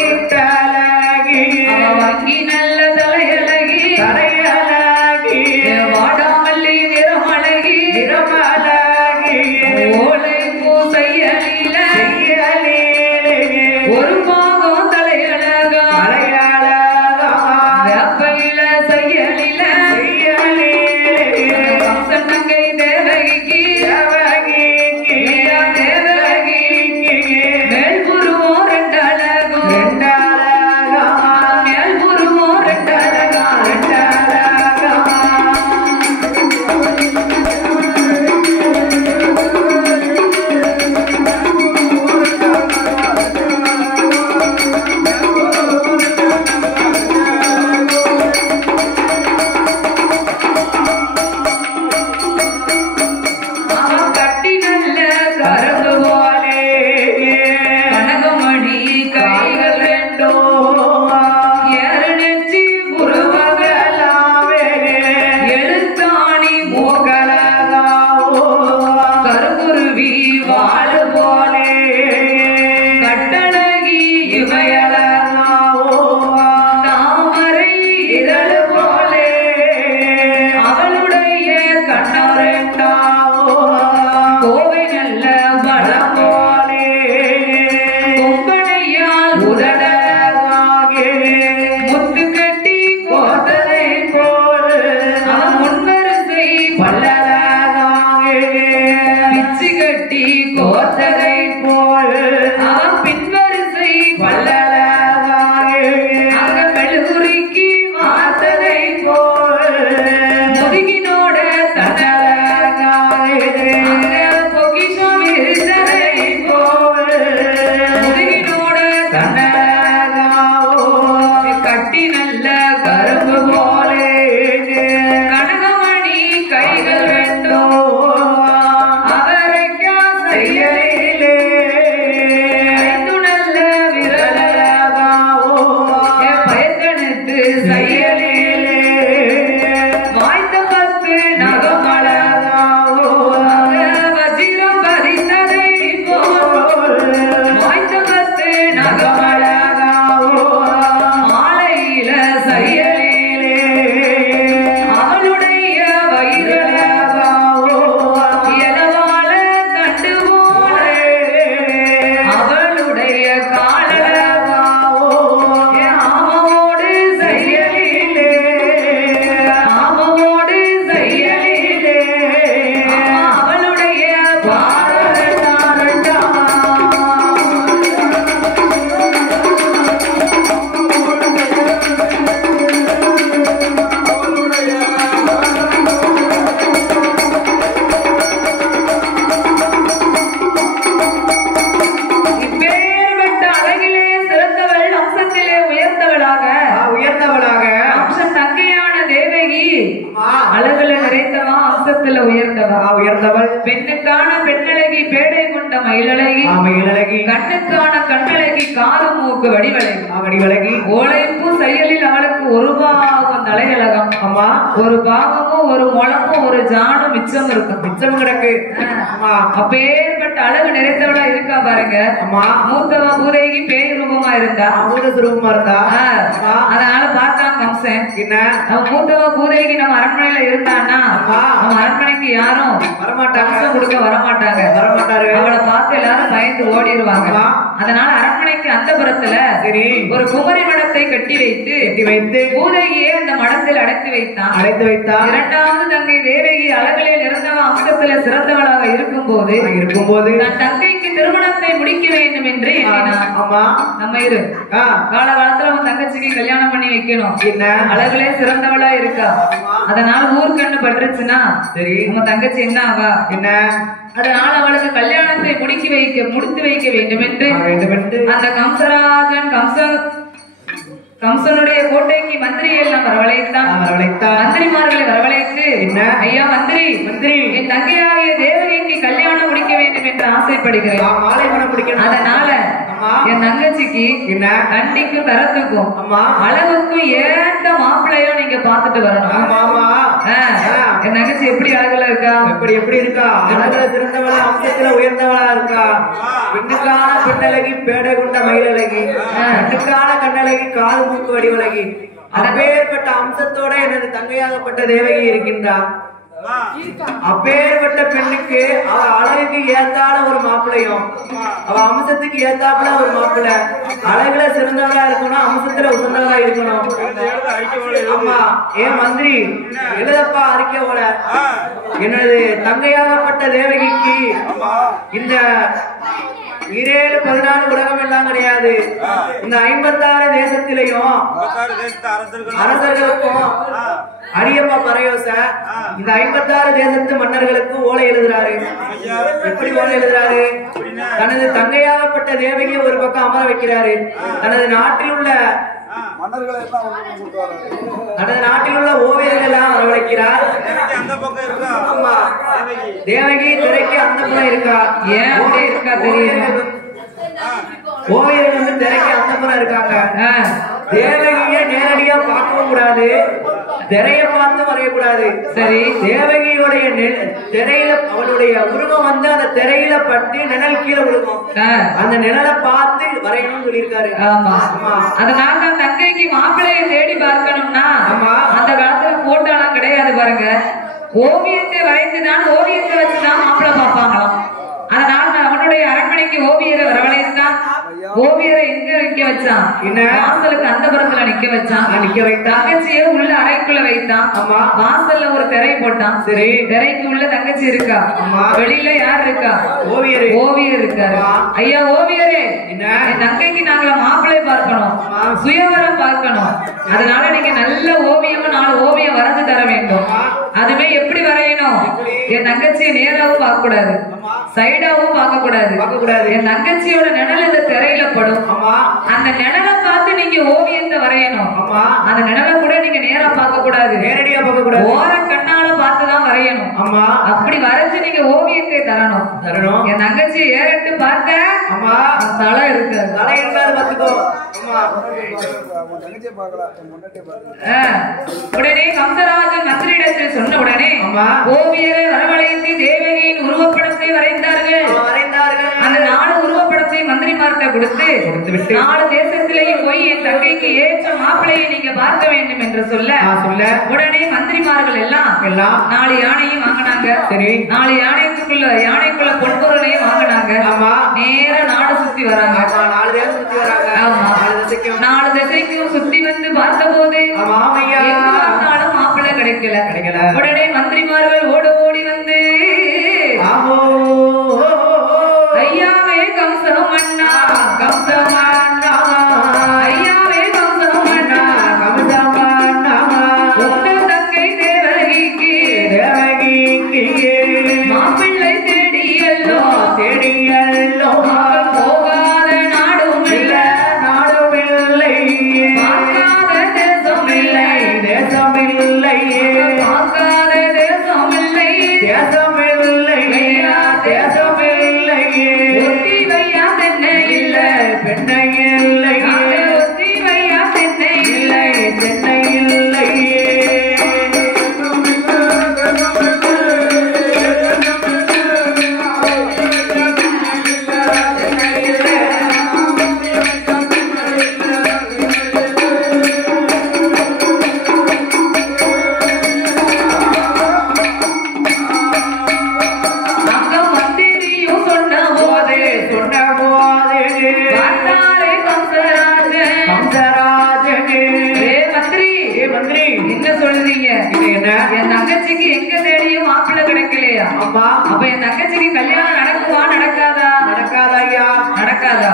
உயர்ந்தவள் பெண்ணுக்கான பெண்ணழகி பேடை கொண்ட மயிலழகி கண்ணுக்கான கண்ணழகி காது மூக்கு வடிவழகி ஓலைப்பூ செயலில் அவளுக்கு ஒரு பாகம் தலையழகம் அம்மா ஒரு பாகமும் ஒரு முளமும் ஒரு ஜானும் மிச்சம் கிடக்கு அப்பேற்பட்ட அழகு நிறைந்தவளா இருக்கா பாருங்க மூத்தவ பூதேகி பேய் ரூபமா இருந்தா அதனால பார்த்தான் கம்சன் மூத்தவ பூதேகி நம்ம அரண்மனையில இருந்தான்னா நம்ம அரண்மனைக்கு யாரும் வரமாட்டாங்க கொடுக்க வரமாட்டாங்க அவளை பார்த்து எல்லாரும் பயந்து ஓடிடுவாங்க அதனால அரண்மனைக்கு அந்த புறத்துல ஒரு குமரி மடத்தை கட்டி வைத்து பூதேகியை அந்த மடத்தில் அடைத்து வைத்தான் இரண்டாவது தங்கை தேவகி அழகிலே நிறந்தவ அம்சத்துல சிறந்தவளாக இருக்கும் போது தன் தங்கைக்கு திருமணத்தை முடிக்க வேண்டும் என்று எண்ணினான். நம்ம இரு காலகாலத்துல அவன் தங்கச்சிக்கு கல்யாணம் பண்ணி வைக்கணும், அழகுலே சிறந்தவளா இருக்கா, அதனால ஊர்கண்ணு பட்டுருச்சுன்னா நம்ம தங்கச்சி என்ன ஆவா என்ன, அதனால அவளுக்கு கல்யாணத்தை முடித்து வைக்க வேண்டும் என்று அந்த கம்சராஜன் கம்சனுடைய கோட்டைக்கு மந்திரி எல்லாம் வரவழைத்தான். மந்திரிமார்களை வரவழைத்து ஐயா மந்திரி என் தங்கையாகிய தேவகிக்கு கல்யாணம் முடிக்க வேண்டும் என்று ஆசைப்படுகிறேன், அதனால என் தங்கச்சிக்கு கண்டிக்கும் தரத்துக்கும் அழகுக்கும் ஏற்ற மாப்பிள்ளையோ நீங்க பாத்துட்டு வரணும். என் தங்கச்சி எப்படி அழகுல இருக்கா, எப்படி இருக்கா, அழகுல சிறந்தவளா அம்சத்துல உயர்ந்தவளா இருக்கா, பெண்ணுக்கான பெண்ணழகி பேடை கொண்ட மயிலழகி, கண்ணுக்கான கண்ணழகி காது மூக்கு வடிவழகி, அப்பேற்பட்ட அம்சத்தோட எனது தங்கையாகப்பட்ட தேவகி இருக்கின்றார். அப்பேற்பட்ட பெண்ணுக்கு அவ அழகுக்கு ஏத்தான ஒரு மாப்பிள்ளையும் அவ அம்சத்துக்கு ஏத்தாப்புல ஒரு மாப்பிள்ள, அழகுல சிறந்தவளா இருக்கணும், அம்சத்துல உசந்தவளா இருக்கணும். ஆமா ஏன் மந்திரி எழுதப்பா அறிக்கையோட எனது தங்கையாகப்பட்ட தேவகிக்கு இந்த 17-14 உலகம் எல்லாம் கிடையாது, இந்த 56 தேசத்திலையும் அரசர்களுக்கும் அரியப்பா பரயோச இந்த 56 தேசத்து மன்னர்களுக்கு ஓலை எழுதுறாரு. எப்படி ஓலை எழுதுறாரு, தனது தங்கையாகப்பட்ட தேவகியை ஒரு பக்கம் அமர வைக்கிறாரு, தனது நாட்டில் உள்ள ஓவியர்கள் எல்லாம் வரவழைக்கிறார். தேவகி திரைக்கு அந்த புறம் இருக்கா, ஏன் இருக்கா தெரியும், ஓவியர்கள் வந்து திரைக்கு அந்த புறம் இருக்காங்க. தேவகியை நேரடியா பார்க்கவும் கூடாது, திரைய பார்த்து வரையக்கூடாது. சரி, தேவகியுடைய திரையில அவளுடைய உருவம் வந்து அந்த திரையில பட்டு நிழல் கீழே விழுகும், அந்த நிழலை பார்த்து வரையணும்னு சொல்லியிருக்காரு. அதனால தங்கைக்கு மாப்பிள்ளையை தேடி பார்க்கணும்னா அந்த காலத்துல போட்டோலாம் கிடையாது பாருங்க, ஓவியத்தை வரைந்துதான் ஓவியத்தை வச்சுதான் மாப்பிள்ளை பார்ப்பாங்களாம். அதனால அவனுடைய அரண்மனைக்கு ஓவியரை வரவழைத்தான். ஓவியரை எங்க நிக்க வச்சான், வாசலுக்கு அந்த புறத்துல நிக்க வச்சான், தங்கச்சியை உள்ள அறைக்குள்ள வைத்தான். வாசல்ல ஒரு திரை போட்டான். சரி, திரைக்கு உள்ள தங்கச்சி இருக்கா, வெளியில யார் இருக்கா, ஓவியர் இருக்காரு. ஐயா ஓவியரே, என் தங்கைக்கு நாங்கள மாப்பிள்ளை பார்க்கணும், சுயவரம் பார்க்கணும், அதனால நீங்க நல்ல ஓவியமா 4 ஓவியம் வரைஞ்சு தர வேண்டும். அதுவே எப்படி வரையணும், என் தங்கச்சியை நேராவும் பார்க்க கூடாது, சைடாவும் பார்க்க கூடாது, என் தங்கச்சியோட நிழல் இந்த திரையில படும், அந்த நிழலை பார்த்து நீங்க ஓவியத்தை வரையணும். அந்த நிழலை கூட நீங்க நேரா பார்க்க கூடாது, நேரடியா பார்க்க கூடாது, ஓர கண்ணால பார்த்துதான் வரையணும். அப்படி வரைஞ்சு நீங்க ஓவியத்தை தரணும். என் தங்கச்சி ஏறிட்டு பார்க்க தலை இருக்காது, பார்த்துக்கோ. உடனே கம்சராஜன் மந்திரியிடத்தில் சொன்ன உடனே ஓவியரை வரவழைத்து தேவகியின் உருவப்படத்தை வரைந்தார்கள். அந்த 4 உருவப்படத்தை மந்திரிமார்கிட்ட கொடுத்து 4 தேசத்திலேயும் போய் என் தங்கைக்கு ஏற்ற மாப்பிள்ளையை நீங்க பார்க்க வேண்டும் என்று சொல்ல உடனே மந்திரிமார்கள் எல்லாம் 4 யானையும் வாங்கினாங்க. சரி, 4 யானைக்குள்ள பொன்பொருளையும் வாங்கினாங்க. நேர நாடு சுத்தி வராங்க. 4 திசைக்கும் சுத்தி வந்து பார்த்த போது பார்த்தாலும் மாப்பிள்ளை கிடைக்கல. உடனே மந்திரிமார்கள் ஓடி வந்து ஐயாவே கம்சம் அண்ணா, கம்சம் அண்ணா, ஐயாவே கம்சம் அண்ணா, கம்சம் அண்ணா, உங்க தங்கை தேவகிக்கு மாப்பிள்ளை தேடியல்லோ போகாத நாடும் இல்லை, பார்க்காத தேசம் இல்லை, பார்க்காத தேசம் இல்லை, ஆமா. அப்ப என் தங்கச்சிக்கு கல்யாணம் நடக்குமா நடக்காதா? நடக்காதா ஐயா? நடக்காதா?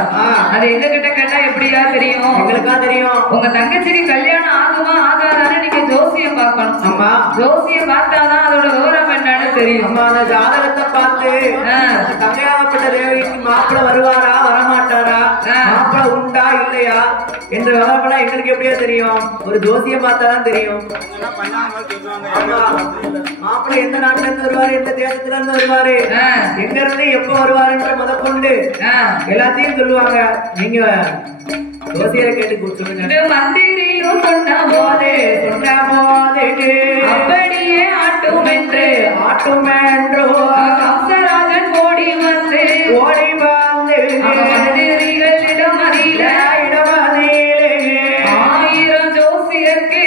அது எங்க கிட்ட கேட்டா எப்படியா தெரியும்? எங்களுக்கா தெரியும். உங்க தங்கச்சிக்கு கல்யாணம் ஆகுமா ஆகாதான்னு நீங்க ஜோசியம் பார்க்கணும். ஆமா. ஜோசியம் பார்த்தாதான் அதோட விவரம் என்னன்னு தெரியும். ஆமா. அந்த ஜாதகத்தை பார்த்து தங்கையாகப்பட்ட தேவதைக்கு மாப்பிள்ள வருவாரா வரமாட்டாரா, மாப்பிள்ள உண்டா இல்லையா என்ற விவரமெல்லாம் எங்களுக்கு எப்படியா தெரியும்? ஒரு ஜோசியம் பார்த்தாதான் தெரியும். மாப்பிள்ள எந்த நாட்டுல இருந்து வருவாரு, எந்த தேசத்துல இருந்து வருவாரு, எங்க இருந்து எப்ப வருவாருன்ற முதற்கொண்டு எல்லாத்தையும் சொல்லுவாங்க. நீங்க ஜோசியரை கேட்டு சொல்லுங்க. மந்திரியும் சொன்ன போது அப்படியே ஆட்டும் என்று கம்சராஜன் ஓடி வந்து மந்திரிகளிடம் அறிய 1000 ஜோசியருக்கு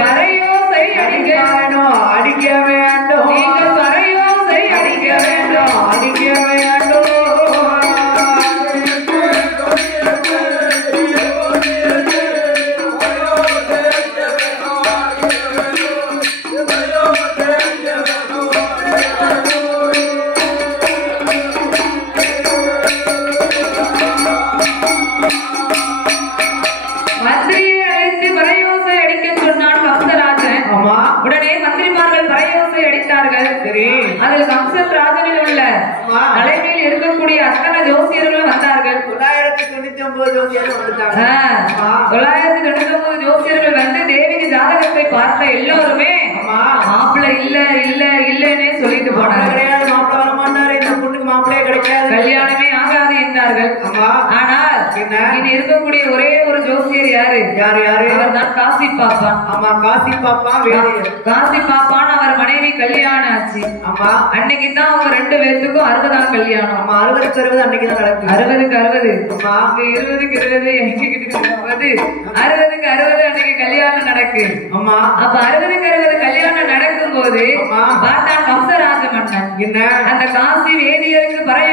பறையோசை அடிக்க வேண்டும். நீங்கள் பறையோசை அடிக்க வேண்டும். மந்திரியை அழைத்து பறையோசை அடிக்க சொன்னான் கம்சராஜன். உடனே மந்திரிமார்கள் பறையோசை அடித்தார்கள். அதில் கம்சன் ராஜனில் உள்ள தலைமையில் இருக்கக்கூடிய அத்தனை ஜோசியர்களும் வந்தார்கள். 999 ஜோசியர்கள் வந்துட்டாங்க. 999 ஜோசியர்கள் வந்து தேவிக்கு ஜாதகத்தை பார்த்த எல்லோருமே மாப்பிள்ளை இல்லன்னே சொல்லிட்டு போனாங்க. கிடையாது, மாப்பிள்ள வர மாட்டாரு, இந்த பொண்ணுக்கு மாப்பிள்ளையே கிடைக்காது, கல்யாணமே ஆகாது என்றார்கள். ஆனால் இனி இருக்கக்கூடிய ஒரே ஒரு ஜோசியர் யாரு? அவர் தான் காசி பாப்பா. ஆமா, காசி பாப்பா. காசி பாப்பான்னு அவர் மனைவி கல்யாணம் ஆச்சு. ஆமா. அன்னைக்கு தான் அவங்க 2 பேருக்கும் 60ஆம் கல்யாணம். ஆமா, 60க்கு 60 அன்னைக்கு தான் நடக்கும். 60க்கு 60. ஆமா, 20க்கு 20 எங்ககிட்ட 60க்கு 60 அன்னைக்கு கல்யாணம் நடக்கு. ஆமா. அப்ப 60க்கு 60 கல்யாணம் நடக்கும் போது பார்த்தான் கம்சராஜ மன்னன். என்ன? அந்த காசி வேதியருக்கு பறை